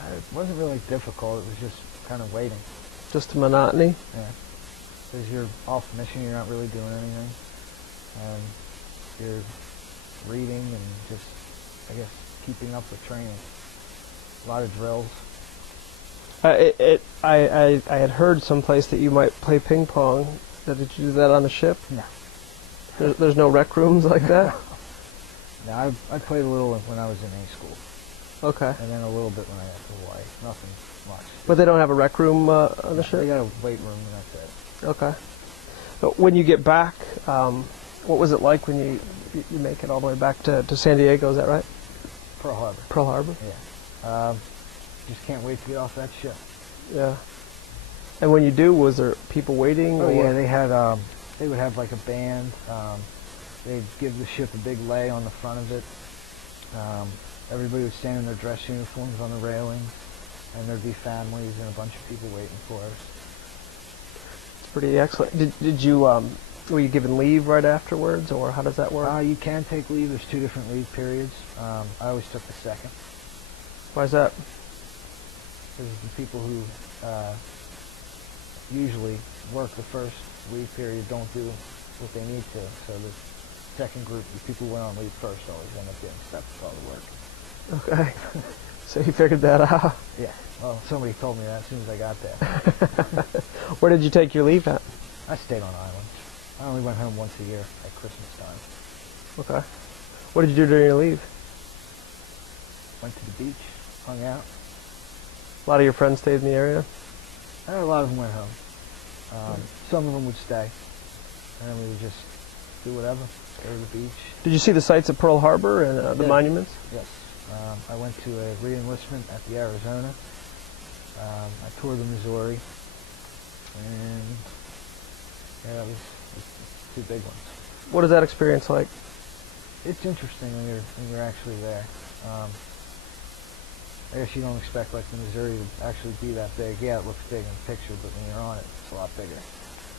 It wasn't really difficult. It was just kind of waiting. Just a monotony? Yeah. Because you're off mission, you're not really doing anything. And you're reading and just, I guess, keeping up with training. A lot of drills. I had heard someplace that you might play ping pong. Did you do that on the ship? No. There's no rec rooms like that? No, I played a little when I was in A school. Okay. And then a little bit when I got to Hawaii. Nothing much. But they don't have a rec room on the ship? They got a weight room and that's it. Okay. But when you get back, what was it like when you make it all the way back to San Diego, is that right? Pearl Harbor. Pearl Harbor? Yeah. Just can't wait to get off that ship. Yeah. And when you do, was there people waiting? Oh yeah, they would have like a band. They'd give the ship a big lay on the front of it. Everybody would stand in their dress uniforms on the railings, and there'd be families and a bunch of people waiting for us. It's pretty excellent. Did you were you given leave right afterwards, or how does that work? You can take leave. There's 2 different leave periods. I always took the second. Why is that? Because the people who usually work the first leave period don't do what they need to. So the second group, the people who went on leave first, always end up getting stuck with all the work. Okay. So you figured that out? Yeah. Well, somebody told me that as soon as I got there. Where did you take your leave at? I stayed on island. I only went home once a year at Christmas time. Okay. What did you do during your leave? Went to the beach, hung out. A lot of your friends stayed in the area? A lot of them went home. Some of them would stay. And then we would just do whatever. Go to the beach. Did you see the sights at Pearl Harbor and the monuments? Yes. I went to a re-enlistment at the Arizona. I toured the Missouri. And yeah, that was 2 big ones. What is that experience like? It's interesting when you're actually there. I guess you don't expect like the Missouri to actually be that big. Yeah, it looks big in the picture, but when you're on it, it's a lot bigger.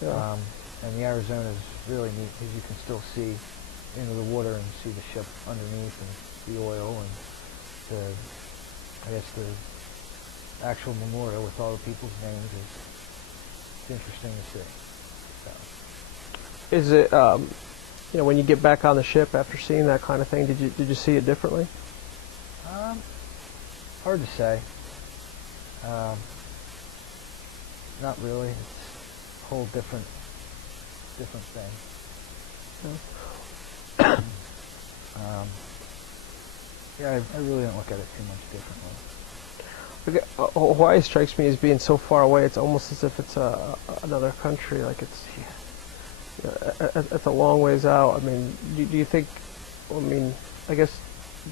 Yeah. And the Arizona is really neat because you can still see into the water and see the ship underneath and the oil and the actual memorial with all the people's names it's interesting to see. So. Is it, when you get back on the ship after seeing that kind of thing, did you see it differently? Hard to say. Not really. It's a whole different thing. Yeah. Yeah, I really don't look at it too much differently. Okay. Hawaii strikes me as being so far away. It's almost as if it's another country. Like it's, it's a long ways out. I mean, do you think? I mean, I guess.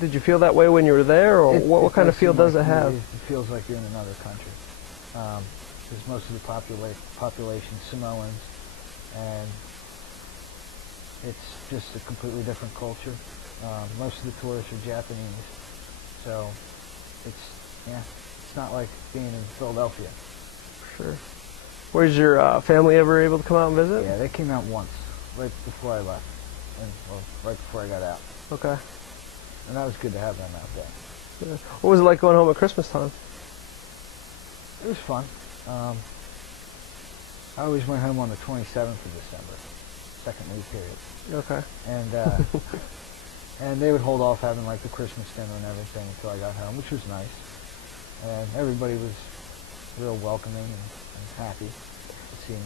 Did you feel that way when you were there, or what kind of feel does it have? It feels like you're in another country. Because most of the population is Samoans, and it's just a completely different culture. Most of the tourists are Japanese, so it's not like being in Philadelphia. Sure. Was your family ever able to come out and visit? Yeah, they came out once, right before I left, right before I got out. Okay. And that was good to have them out there. Yeah. What was it like going home at Christmas time? It was fun. I always went home on the 27th of December, second leave period. Okay. And and they would hold off having like the Christmas dinner and everything until I got home, which was nice. And everybody was real welcoming and happy to see me.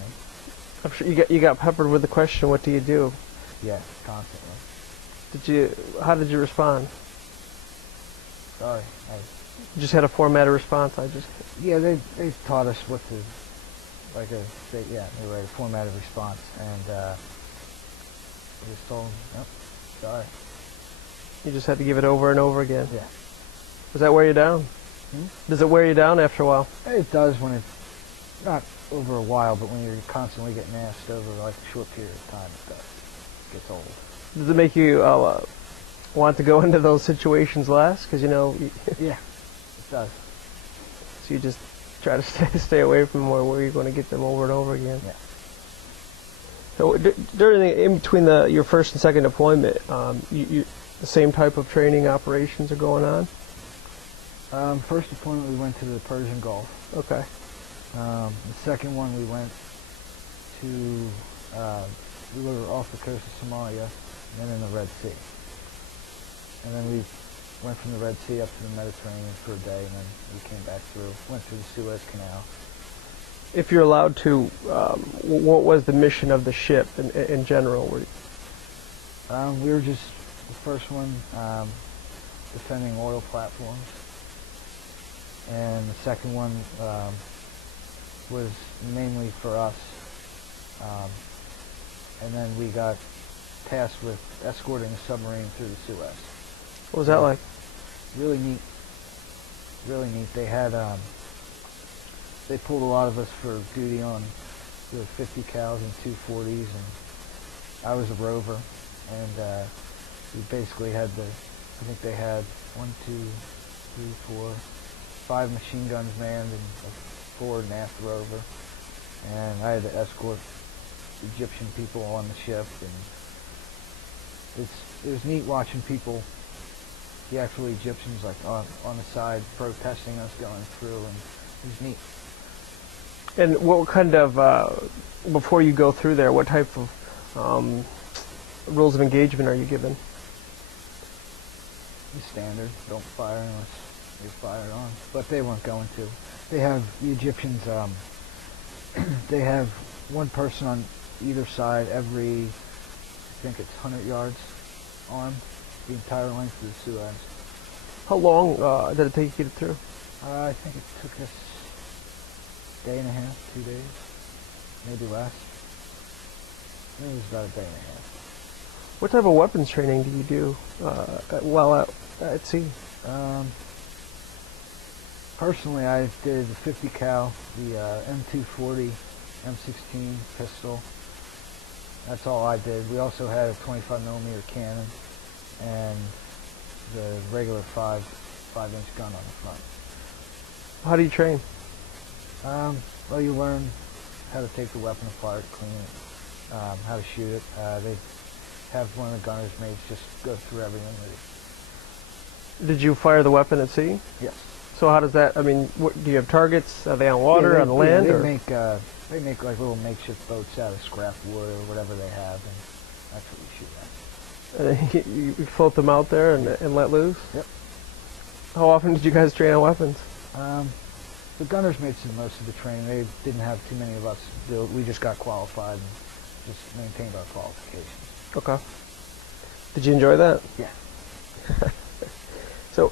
I'm sure you got peppered with the question, "What do you do?" Yeah, constantly. How did you respond? Sorry. You just had a formatted response. Yeah, they taught us what to, they write a formatted response, and I just told them, yep, sorry. You just had to give it over and over again. Yeah. Does that wear you down? Does it wear you down after a while? It does when it's not over a while, but when you're constantly getting asked over like a short period of time, it gets old. Does it make you want to go into those situations less? Because yeah, it does. So you just try to stay away from where you're going to get them over and over again. Yeah. So in between your first and second deployment, the same type of training operations are going on? First deployment we went to the Persian Gulf. Okay. The second one we went to, we were off the coast of Somalia and then in the Red Sea. And then we went from the Red Sea up to the Mediterranean for a day, and then we came back through, went through the Suez Canal. If you're allowed to, what was the mission of the ship in general? We were just, the first one, defending oil platforms. And the second one was mainly for us. And then we got tasked with escorting a submarine through the Suez. What was that like? Really neat. Really neat. They had, they pulled a lot of us for duty on the 50 cals and 240s, and I was a rover. And we basically had I think they had 5 machine guns manned and a forward and aft rover. And I had to escort Egyptian people on the ship, and it was neat watching people, the actual Egyptians, like on the side protesting us going through, and it was neat. And what kind of, before you go through there, what type of rules of engagement are you given? The standard, don't fire unless you're fired on. But they weren't going to. They have, the Egyptians, they have one person on either side every, I think it's 100 yards armed, the entire length of the Suez. How long did it take you to get through? I think it took us a day and a half, 2 days, maybe less. I think it was about a day and a half. What type of weapons training do you do while out at sea? Personally, I did the 50 cal, the M240, M16 pistol. That's all I did. We also had a 25 millimeter cannon and the regular 5-inch gun on the front. How do you train? Well, you learn how to take the weapon apart, clean it, how to shoot it. They have one of the gunner's mates just go through everything with you. Did you fire the weapon at sea? Yes. So how does that, I mean, do you have targets? Are they on water, on land? Yeah, they make like little makeshift boats out of scrap wood or whatever they have, and that's what you shoot at. And you float them out there and let loose? Yep. How often did you guys train on weapons? The gunner's mates did most of the training. They didn't have too many of us do it. We just got qualified and just maintained our qualifications. Okay. Did you enjoy that? Yeah. So,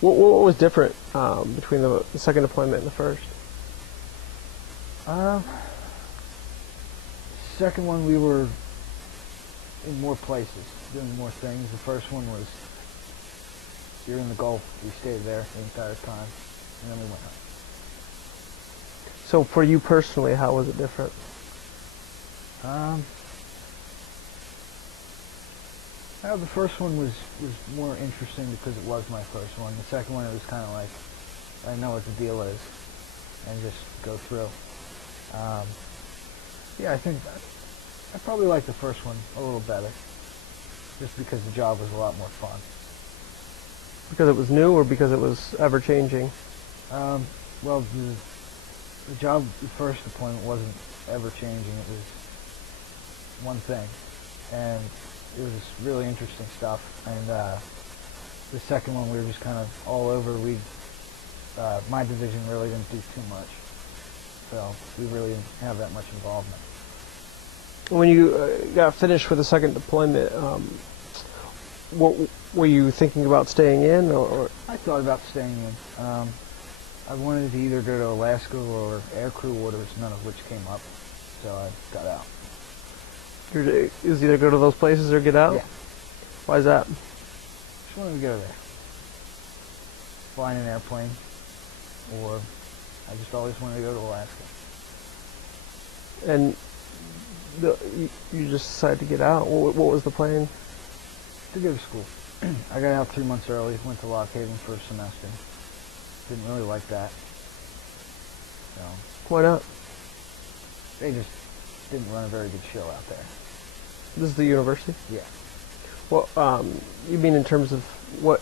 what was different between the second deployment and the first? Second one, we were in more places, doing more things. The first one was, you're in the Gulf. We stayed there the entire time, and then we went home. So for you personally, how was it different? The first one was more interesting because it was my first one. The second one, it was kind of like, I know what the deal is, and just go through. Yeah, I think I probably like the first one a little better, just because the job was a lot more fun. Because it was new, or because it was ever changing? Well, the job, the first deployment wasn't ever changing. It was one thing, and it was really interesting stuff. And the second one, we were just kind of all over. My division really didn't do too much, so we really didn't have that much involvement. When you got finished with the second deployment, what were you thinking about staying in, or? I thought about staying in. I wanted to either go to Alaska or aircrew orders, none of which came up, so I got out. Is either go to those places or get out? Yeah. Why is that? Just wanted to go there. Fly in an airplane, or I just always wanted to go to Alaska. And you just decided to get out. What was the plan? To go to school. I got out 3 months early, went to Lock Haven for a semester. Didn't really like that. So, why not? They just didn't run a very good show out there. This is the university? Yeah. Well, you mean in terms of what